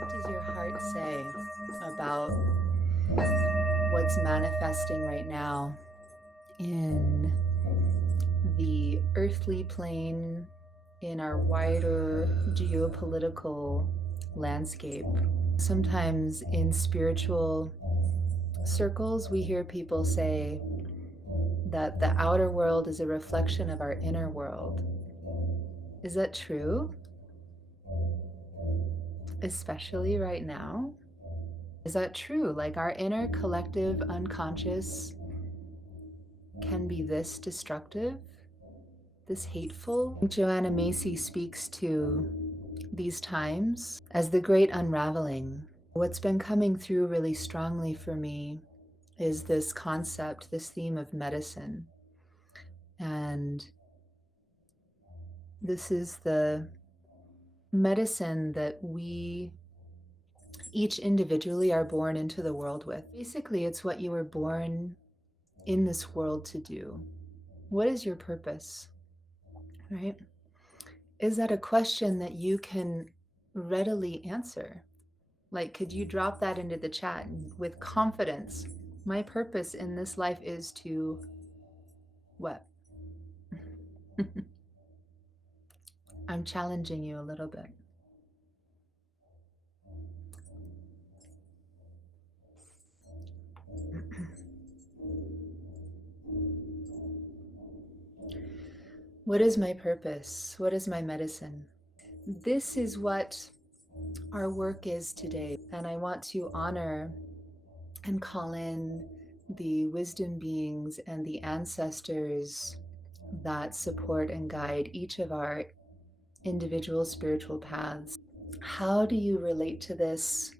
What does your heart say about what's manifesting right now in the earthly plane, in our wider geopolitical landscape. Sometimes in spiritual circles, we hear people say that the outer world is a reflection of our inner world. Is that true? Especially right now? Is that true? Like our inner collective unconscious can be this destructive, this hateful? Joanna Macy speaks to these times as the great unraveling. What's been coming through really strongly for me is this concept, this theme of medicine. And this is the medicine that we each individually are born into the world with. Basically, it's what you were born in this world to do. What is your purpose? Right? Is that a question that you can readily answer? Like, could you drop that into the chat with confidence? My purpose in this life is to what? I'm challenging you a little bit. What is my purpose? What is my medicine? This is what our work is today. And I want to honor and call in the wisdom beings and the ancestors that support and guide each of our individual spiritual paths. How do you relate to this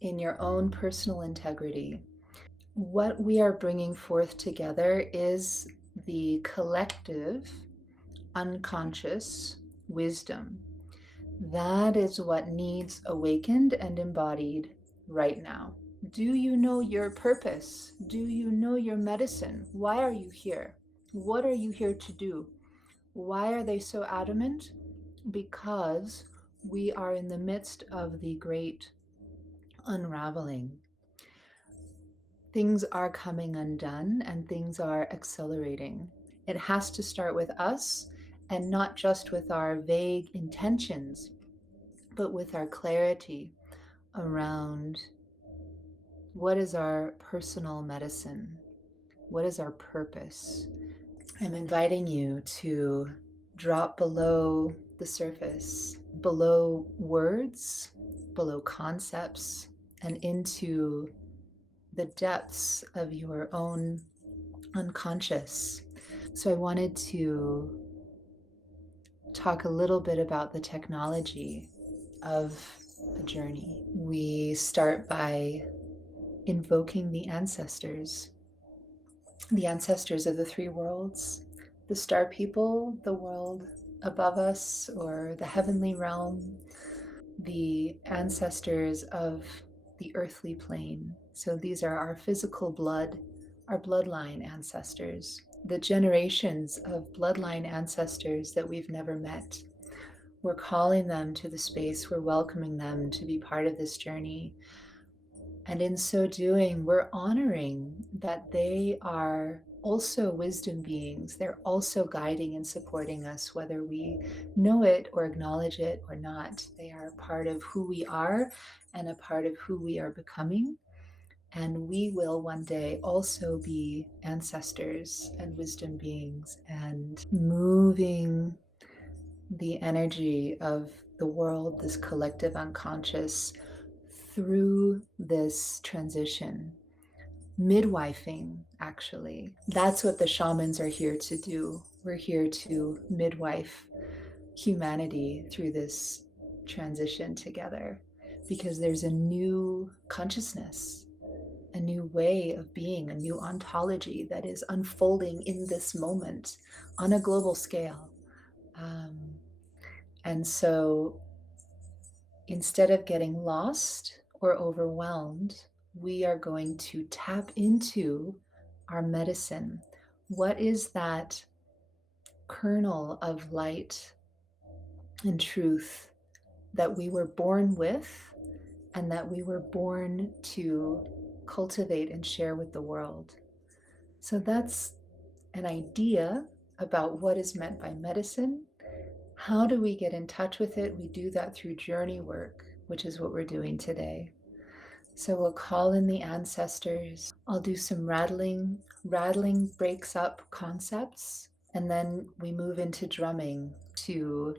in your own personal integrity? What we are bringing forth together is the collective unconscious wisdom. That is what needs awakened and embodied right now. Do you know your purpose? Do you know your medicine? Why are you here? What are you here to do? Why are they so adamant? Because we are in the midst of the great unraveling. Things are coming undone and things are accelerating. It has to start with us, and not just with our vague intentions, but with our clarity around what is our personal medicine, what is our purpose. I'm inviting you to drop below the surface, below words, below concepts, and into the depths of your own unconscious. So I wanted to talk a little bit about the technology of a journey. We start by invoking the ancestors of the three worlds, the star people, the world above us, or the heavenly realm, the ancestors of the earthly plane. So these are our physical blood, our bloodline ancestors, the generations of bloodline ancestors that we've never met. We're calling them to the space, we're welcoming them to be part of this journey. And in so doing, we're honoring that they are also wisdom beings. They're also guiding and supporting us, whether we know it or acknowledge it or not. They are part of who we are and a part of who we are becoming. And we will one day also be ancestors and wisdom beings, and moving the energy of the world, this collective unconscious, through this transition. Midwifing, actually. That's what the shamans are here to do. We're here to midwife humanity through this transition together, because there's a new consciousness, a new way of being, a new ontology that is unfolding in this moment on a global scale. And so instead of getting lost or overwhelmed, we are going to tap into our medicine. What is that kernel of light and truth that we were born with and that we were born to cultivate and share with the world. So that's an idea about what is meant by medicine. How do we get in touch with it? We do that through journey work, which is what we're doing today. So we'll call in the ancestors. I'll do some rattling. Rattling breaks up concepts, and then we move into drumming to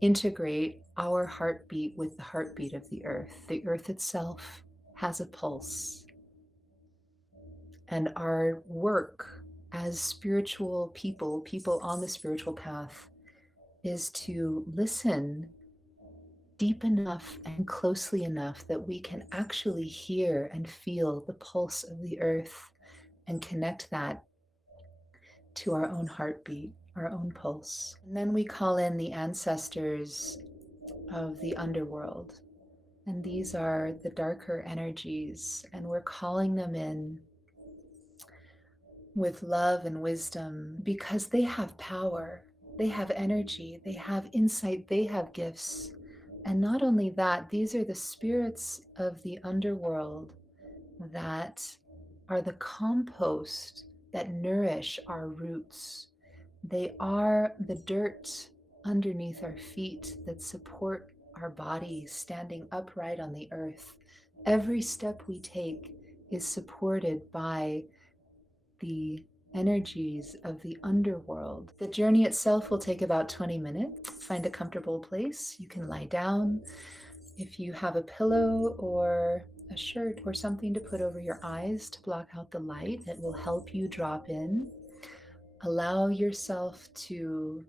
integrate our heartbeat with the heartbeat of the earth. The earth itself has a pulse. And our work as spiritual people, people on the spiritual path, is to listen deep enough and closely enough that we can actually hear and feel the pulse of the earth and connect that to our own heartbeat, our own pulse. And then we call in the ancestors of the underworld. And these are the darker energies, and we're calling them in with love and wisdom because they have power, they have energy, they have insight, they have gifts. And not only that, these are the spirits of the underworld that are the compost that nourish our roots. They are the dirt underneath our feet that support our bodies standing upright on the earth. Every step we take is supported by the energies of the underworld. The journey itself will take about 20 minutes. Find a comfortable place. You can lie down. If you have a pillow or a shirt or something to put over your eyes to block out the light, it will help you drop in. Allow yourself to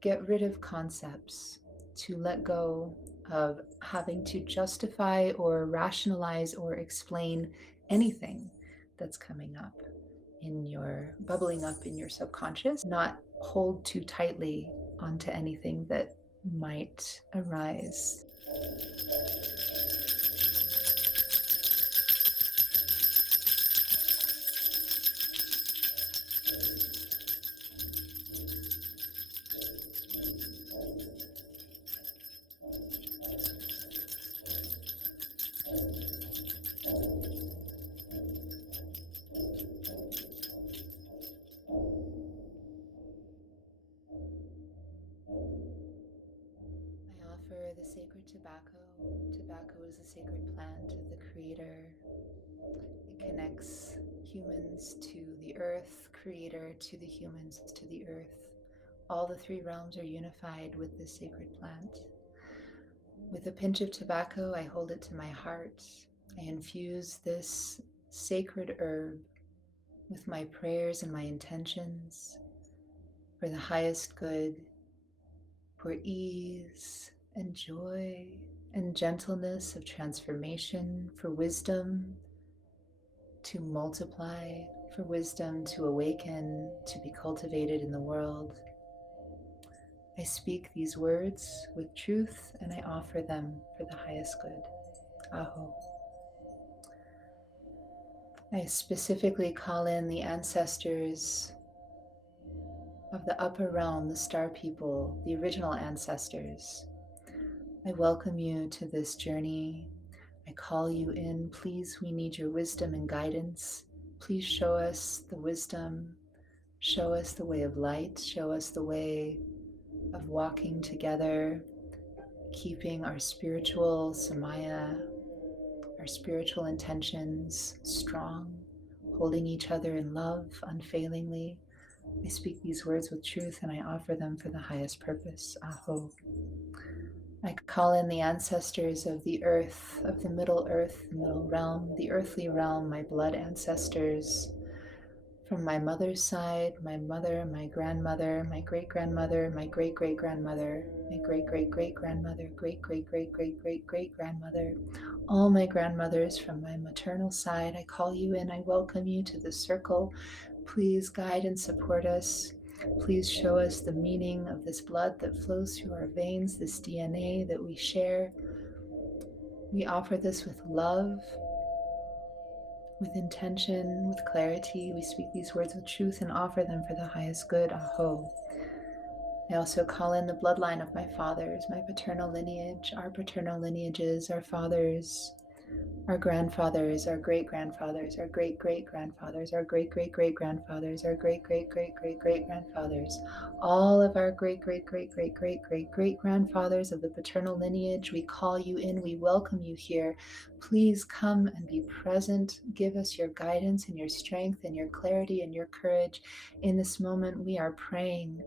get rid of concepts, to let go of having to justify or rationalize or explain anything that's coming up in your bubbling up in your subconscious, not hold too tightly onto anything that might arise. The sacred tobacco. Tobacco is a sacred plant of the Creator. It connects humans to the earth, Creator to the humans to the earth. All the three realms are unified with this sacred plant. With a pinch of tobacco, I hold it to my heart. I infuse this sacred herb with my prayers and my intentions for the highest good, for ease and joy and gentleness of transformation, for wisdom to multiply, for wisdom to awaken, to be cultivated in the world. I speak these words with truth and I offer them for the highest good. Aho. I specifically call in the ancestors of the upper realm, the star people, the original ancestors. I welcome you to this journey. I call you in. Please, we need your wisdom and guidance. Please show us the wisdom. Show us the way of light. Show us the way of walking together, keeping our spiritual samaya, our spiritual intentions strong, holding each other in love unfailingly. I speak these words with truth and I offer them for the highest purpose. Aho. I call in the ancestors of the earth, of the middle earth, the middle realm, the earthly realm, my blood ancestors from my mother's side, my mother, my grandmother, my great-grandmother, my great-great-grandmother, my great-great-great-grandmother, great-great-great-great-great-grandmother, all my grandmothers from my maternal side. I call you in. I welcome you to the circle. Please guide and support us. Please show us the meaning of this blood that flows through our veins, this DNA that we share. We offer this with love, with intention, with clarity. We speak these words with truth and offer them for the highest good. Aho. I also call in the bloodline of my fathers, my paternal lineage, our paternal lineages, our fathers, Our grandfathers, our great-grandfathers, our great-great-grandfathers, our great-great-great-grandfathers, our great-great-great-great-great-grandfathers, all of our great-great-great-great-great-great-great-grandfathers of the paternal lineage, we call you in, we welcome you here. Please come and be present. Give us your guidance and your strength and your clarity and your courage. In this moment, we are praying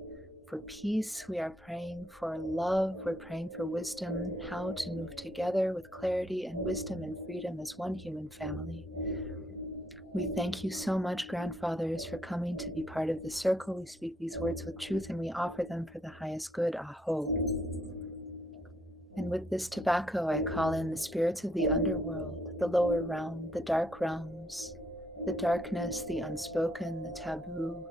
for peace, we are praying for love, we're praying for wisdom, how to move together with clarity and wisdom and freedom as one human family. We thank you so much, grandfathers, for coming to be part of the circle. We speak these words with truth and we offer them for the highest good. Aho. And with this tobacco, I call in the spirits of the underworld, the lower realm, the dark realms, the darkness, the unspoken, the taboo,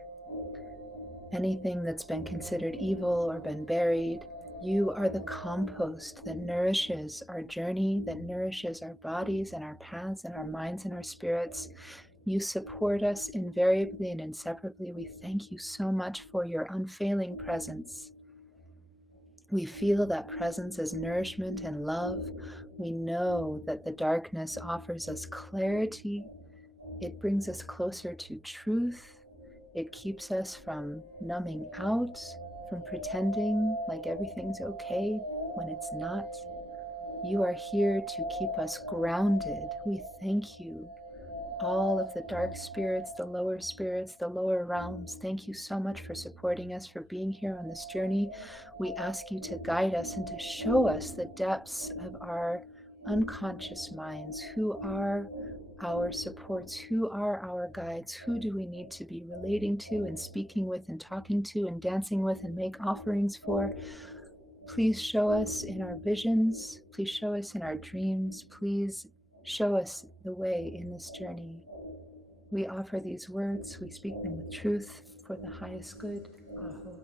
anything that's been considered evil or been buried. You are the compost that nourishes our journey, that nourishes our bodies and our paths and our minds and our spirits. You support us invariably and inseparably. We thank you so much for your unfailing presence. We feel that presence as nourishment and love. We know that the darkness offers us clarity. It brings us closer to truth. It keeps us from numbing out, from pretending like everything's okay when it's not. You are here to keep us grounded. We thank you. All of the dark spirits, the lower realms, thank you so much for supporting us, for being here on this journey. We ask you to guide us and to show us the depths of our unconscious minds. Who are our supports? Who are our guides? Who do we need to be relating to and speaking with and talking to and dancing with and make offerings for? Please show us in our visions. Please show us in our dreams. Please show us the way in this journey. We offer these words, we speak them with truth for the highest good. Aho.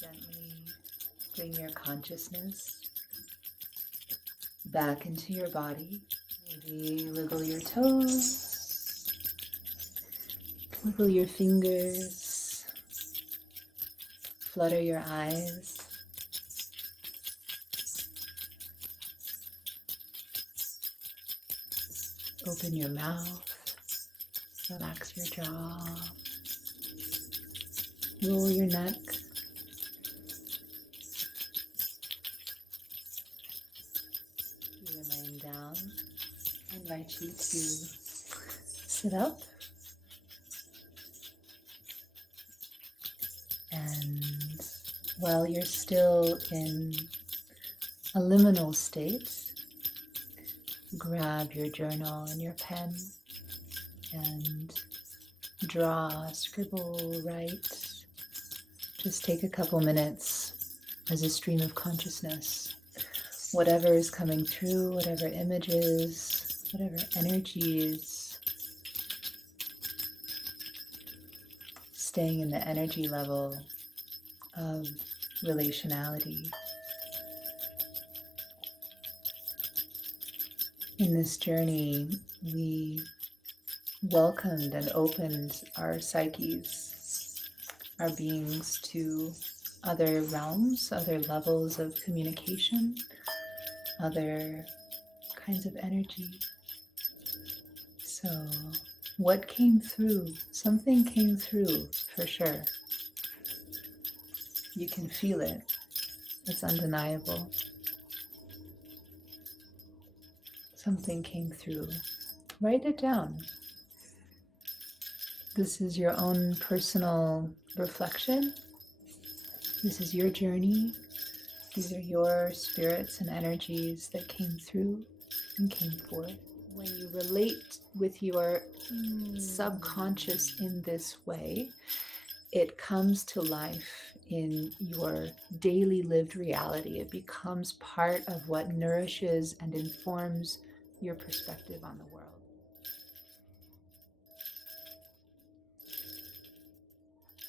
Gently bring your consciousness back into your body. Maybe wiggle your toes, wiggle your fingers, flutter your eyes. Open your mouth, relax your jaw, roll your neck. You're laying down. I invite you to sit up and while you're still in a liminal state, grab your journal and your pen and draw, scribble, write. Just take a couple minutes as a stream of consciousness. Whatever is coming through, whatever images, whatever energies, staying in the energy level of relationality. In this journey, we welcomed and opened our psyches, our beings to other realms, other levels of communication, other kinds of energy. So what came through? Something came through for sure. You can feel it. It's undeniable. Something came through. Write it down. This is your own personal reflection. This is your journey. These are your spirits and energies that came through and came forth. When you relate with your subconscious in this way, it comes to life in your daily lived reality. It becomes part of what nourishes and informs your perspective on the world.